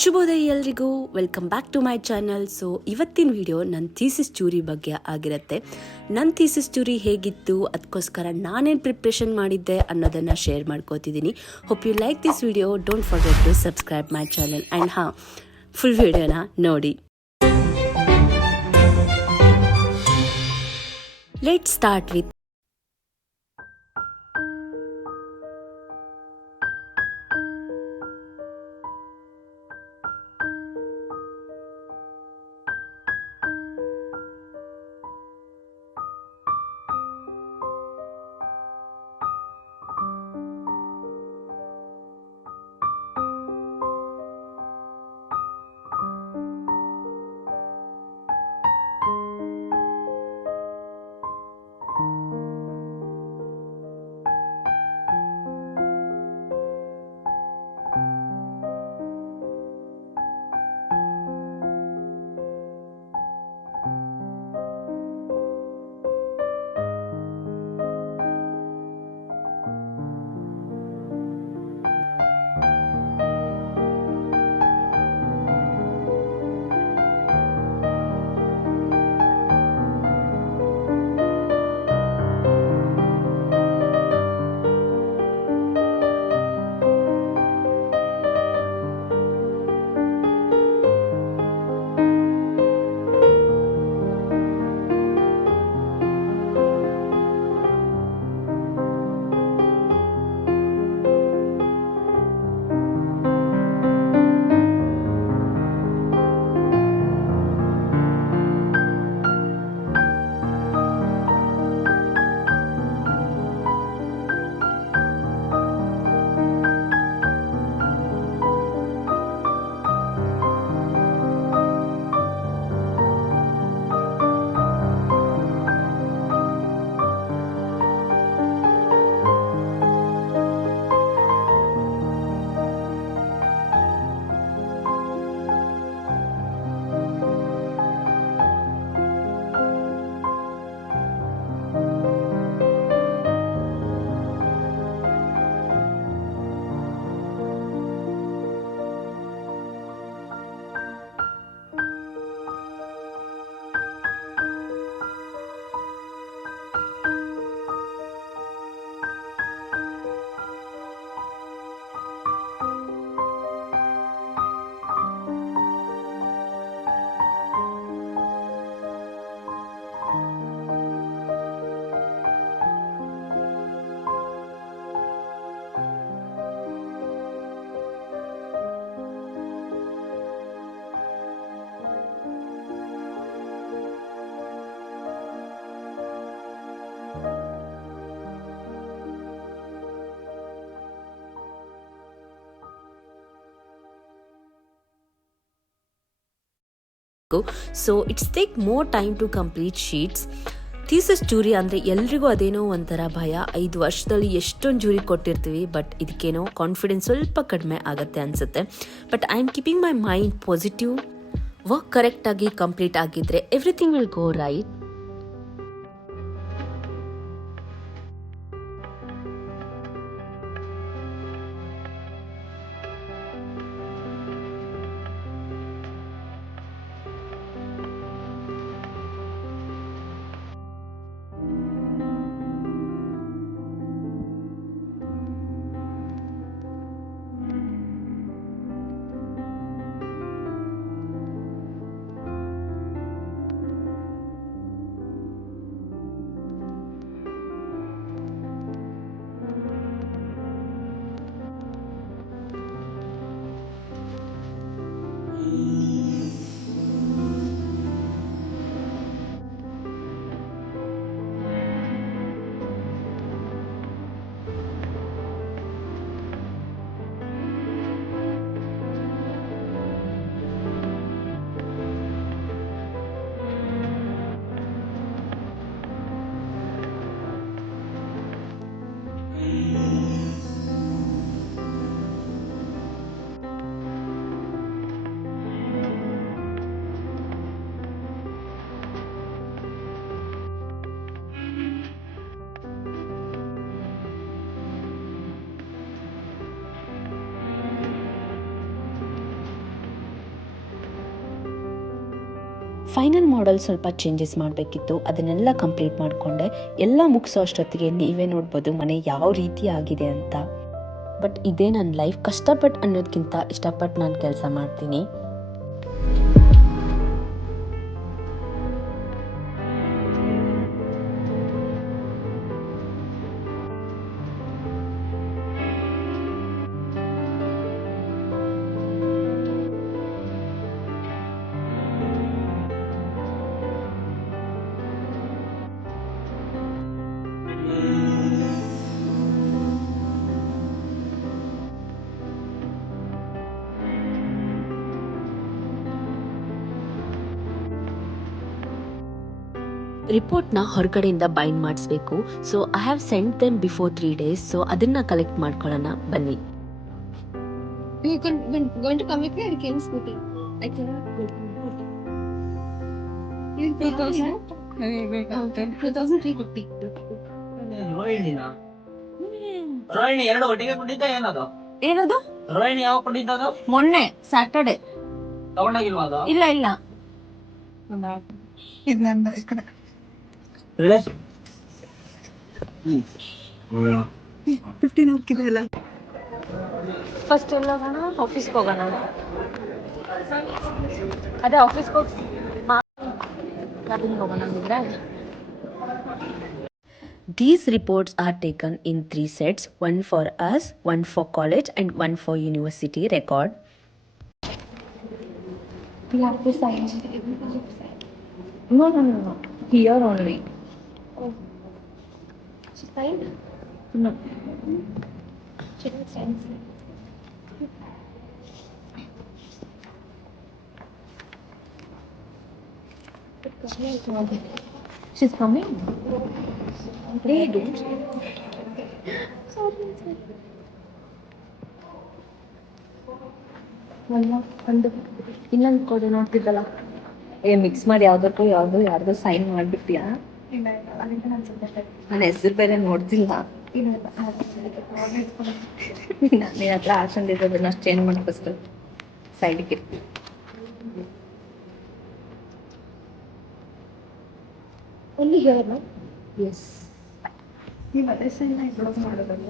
ಶುಭೋದಯ ಎಲ್ರಿಗೂ, welcome back to my channel. So ಇವತ್ತಿನ ವಿಡಿಯೋ ನನ್ನ ಥೀಸಿಸ್ ಚೂರಿ ಬಗ್ಗೆ ಆಗಿರುತ್ತೆ. ನನ್ನ ಥೀಸಿಸ್ ಚೂರಿ ಹೇಗಿತ್ತು, ಅದಕ್ಕೋಸ್ಕರ ನಾನೇನು ಪ್ರಿಪ್ರೇಷನ್ ಮಾಡಿದ್ದೆ ಅನ್ನೋದನ್ನು ಶೇರ್ ಮಾಡ್ಕೋತಿದ್ದೀನಿ. Hope you like this video. Don't forget to subscribe my channel and full ವಿಡಿಯೋನ ನೋಡಿ. Let's start with so it's take more time to complete sheets. Thesis jury ಅಂದರೆ ಎಲ್ರಿಗೂ ಅದೇನೋ ಒಂಥರ ಭಯ. 5 ವರ್ಷದಲ್ಲಿ ಎಷ್ಟೊಂದು ಜೂರಿ ಕೊಟ್ಟಿರ್ತೀವಿ, ಬಟ್ ಇದಕ್ಕೇನೋ ಕಾನ್ಫಿಡೆನ್ಸ್ ಸ್ವಲ್ಪ ಕಡಿಮೆ ಆಗುತ್ತೆ ಅನಿಸುತ್ತೆ. But I am keeping my mind positive. Work ಕರೆಕ್ಟಾಗಿ ಕಂಪ್ಲೀಟ್ ಆಗಿದ್ದರೆ everything will go right. Final model ಸ್ವಲ್ಪ ಚೇಂಜಸ್ ಮಾಡಬೇಕಿತ್ತು, ಅದನ್ನೆಲ್ಲ ಕಂಪ್ಲೀಟ್ ಮಾಡಿಕೊಂಡೆ. ಎಲ್ಲ ಮುಗಿಸೋ ಅಷ್ಟೊತ್ತಿಗೆ ನೀವೇ ನೋಡ್ಬೋದು ಮನೆ ಯಾವ ರೀತಿ ಆಗಿದೆ ಅಂತ. ಬಟ್ ಇದೇ ನನ್ನ ಲೈಫ್. ಕಷ್ಟಪಟ್ಟು ಅನ್ನೋದಕ್ಕಿಂತ ಇಷ್ಟಪಟ್ಟು ನಾನು ಕೆಲಸ ಮಾಡ್ತೀನಿ. ರಿಪೋರ್ಟ್ನ ಹೊರಗಡೆಯಿಂದ ಬೈಂಡ್ ಮಾಡಿಸ್ಬೇಕು. So I have send them before 3 days. So ಅದನ್ನ ಕಲೆಕ್ಟ್ ಮಾಡ್ಕೊಳ್ಳೋಣ ಬನ್ನಿ. You can going to come with me or you can scooty? I cannot go. 2350. Rohini ಎರಡು ಒಟ್ಟಿಗೆ ಕೊಟ್ಟಿದ್ದ ಏನದು? ಏನದು? ರೋಹಿಣಿ ಯಾವ ಕೊಟ್ಟಿದ್ದದು? ಮೊನ್ನೆ ಸ್ಯಾಟರ್ಡೆ. ತಗೊಂಡಾಗಿಲ್ವಾ ಅದು? ಇಲ್ಲ ಇಲ್ಲ. ಇದು ನನ್ನ ಈ ಕಡೆ. 15 ಹಾಕಿದೆ ಅಲ್ಲ. ಫಸ್ಟ್ ಎಲ್ಲ ಹೋಗೋಣ, ಆಫೀಸ್ಗೆ ಹೋಗೋಣ. ಅದೇ ಆಫೀಸ್ಗೆ ಹೋಗಿ ಹೋಗೋಣ ಅಂದ್ರೆ. These reports are taken in 3 sets, one for us, one for college and one for university record. You have to sign. No. Here only. Oh. She signed? No. She didn't sign. She's coming. Hey, don't. Sorry. ಒಂದು ಇನ್ನೊಂದು ಕೊಡು ನೋಡ್ತಿದ್ದಲ್ಲ. Mix ಮಾಡಿ ಯಾರ್ದೋ sign ಮಾಡಿಬಿಟ್ಟಿಯಾ? ನನ್ನ ಹೆಸರು ಬೇರೆ ನೋಡ್ತಿಲ್ಲ. ನಿನ್ನ ಹತ್ರ ಹಾಕೊಂಡಿರೋದನ್ನ ಅಷ್ಟು ಚೇಂಜ್ ಮಾಡ್ಕೊಸ್ತು ಸೈಡ್ಗೆ. ಅಲ್ಲಿ ಹೇಳೋಣ. ಎಸ್. ನೀವು ಅದೇ ಸೈನ್ ಮಾಡೋದಲ್ಲ.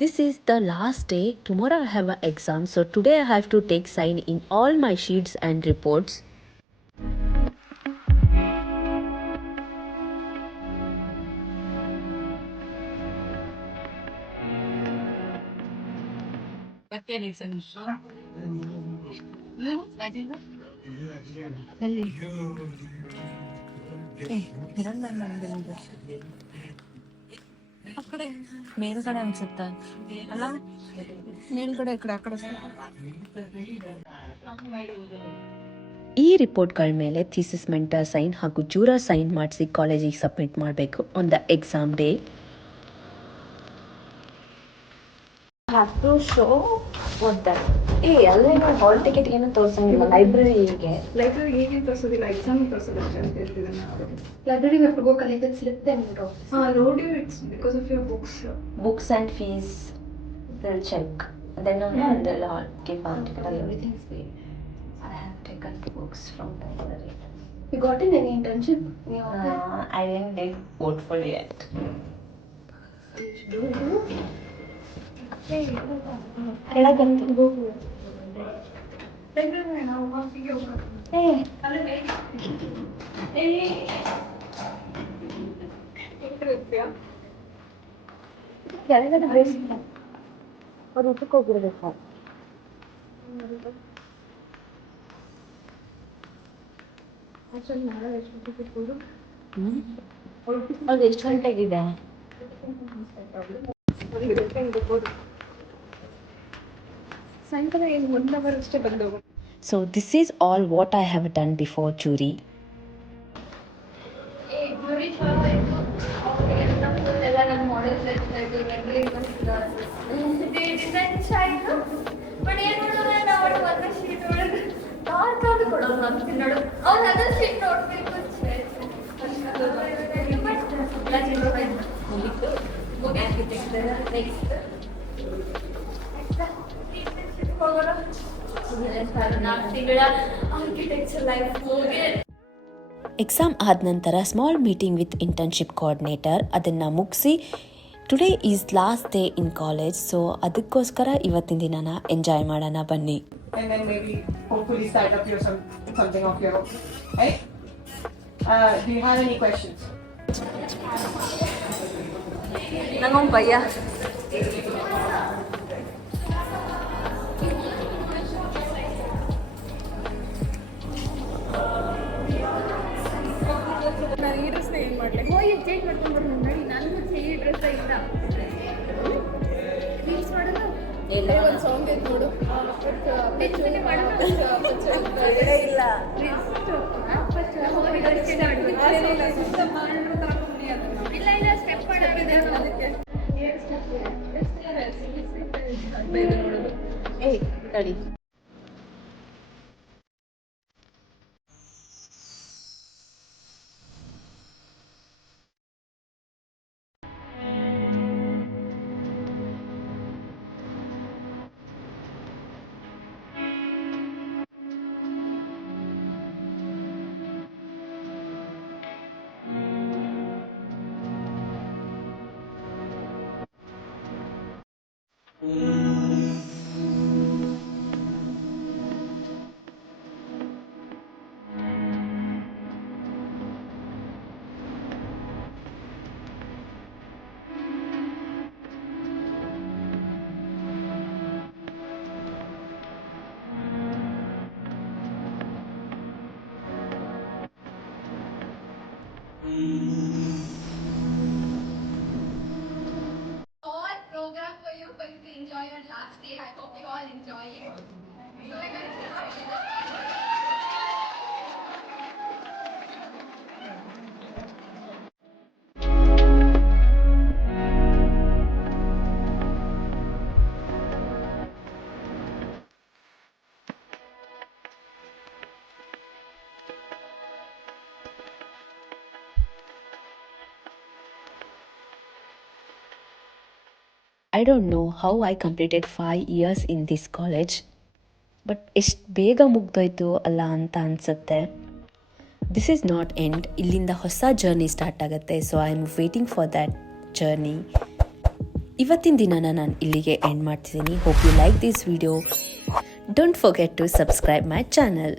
This is the last day. Tomorrow I have an exam. So today I have to take sign in all my sheets and reports. ಆ ಕಡೆ ಮೇಲ್ಗಡೆ ಅನ್ಸುತ್ತೆ ಅಲ್ಲ, ಮೇಲ್ಗಡೆ ಆ ಕಡೆ. ಈ ರಿಪೋರ್ಟ್ಗಳ ಮೇಲೆ ಥೀಸಿಸ್ ಮೆಂಟರ್ ಸೈನ್ ಹಾಗೂ ಜೂರಾ ಸೈನ್ ಮಾಡಿಸಿ ಕಾಲೇಜಿಗೆ ಸಬ್ಮಿಟ್ ಮಾಡಬೇಕು on the exam day. Have to show what that. ಅಲ್ಲೇನೋ ಹಾಲ್ ಟಿಕೆಟ್ ಏನು ತೋರಿಸಂಗಿಲ್ಲ. ಲೈಬ್ರರಿಗೆ ಏನು ತೋರಿಸೋದಿಲ್ಲ, ಎಕ್ಸಾಮ್ ತೋರಿಸೋದಕ್ಕೆ ಅಂತ ಹೇಳ್ತಿದ್ದಾನೆ ಅವರು. Library have to go collect the slip then you road you it's because of your books and fees they'll check. Then they'll give back ticket. Everything's paid. I have taken books from library. You got in any internship? I didn't take portfolio yet. You should do. Hey, I can go. ಕೆಳಗಡೆ ಬೇಸಿಲ್ಲ, ಅವ್ರು ಊಟಕ್ಕೆ ಹೋಗಿರ್ಬೇಕು. ಅವ್ರು ಎಷ್ಟು ಗಂಟೆಗಿದೆ? ಸಾಯಂಕಾಲ ಏನು 1 hour ಅಷ್ಟೇ ಬಂದು. So this is all what I have done before jury. ಎಲ್ಲ ನನ್ನ ಮಾಡೆಲ್ಸ್ ಬಟ್ ಏನು ನೋಡೋಣ ನಾವು ಒಂದು ಶೀಟ್ ಒಳಗೆ ಕಾಲು ಕೊಡೋದು ಅಂತೀನಿ ನೋಡು. ಅವ್ರು ಅದರ ಶೀಟ್ ನೋಡ್ಬೇಕು. 4 ತಿಂಗಳ ಆರ್ಕಿಟೆಕ್ಚರ್ ಲೈಫ್ ಹೋಗಿ ಎಕ್ಸಾಮ್ ಆದ ನಂತರ small meeting with internship coordinator ಅದನ್ನು ಮುಗಿಸಿ today is last day in college. So ಅದಕ್ಕೋಸ್ಕರ ಇವತ್ತಿನ ದಿನನ ಎಂಜಾಯ್ ಮಾಡೋಣ ಬನ್ನಿ. And then maybe hopefully start up something of your own, right? Do you have any questions? ನಂಗೊಂದು ಭಯ. ನಾನು ಈ ಡ್ರೆಸ್ನ ಏನು ಮಾಡಲಿ? ಹೋಗಿ ಚೇಂಜ್ ಮಾಡ್ಕೊಂಡ್ಬರ್ತೀನಿ ನೋಡಿ. ನನಗೂ ಈ ಡ್ರೆಸ್ ಇಲ್ಲ. ರೀಲ್ಸ್ ಮಾಡೋಣ? ಇಲ್ಲ, ಒಂದು ಸಾಂಗ್ ಐತೆ ನೋಡು. ಇಲ್ಲ ಇಲ್ಲ ಸ್ಟೆಪ್ ಮಾಡೋದಿದೆ ಅದಕ್ಕೆ. ಏಯ್ ತಡಿ. Program for you to enjoy your last day. I hope you all enjoy it. So we're going to start with I don't know how I completed 5 years in this college, but ಎಷ್ಟು ಬೇಗ ಮುಗ್ದೋಯ್ತು ಅಲ್ಲ ಅಂತ ಅನಿಸುತ್ತೆ. This is not end. ಇಲ್ಲಿಂದ ಹೊಸ journey start ಆಗುತ್ತೆ. So I am waiting for that journey. ಇವತ್ತಿನ ದಿನನ ನಾನು ಇಲ್ಲಿಗೆ ಎಂಡ್ ಮಾಡ್ತಿದ್ದೀನಿ. Hope you like this video. Don't forget to subscribe my channel.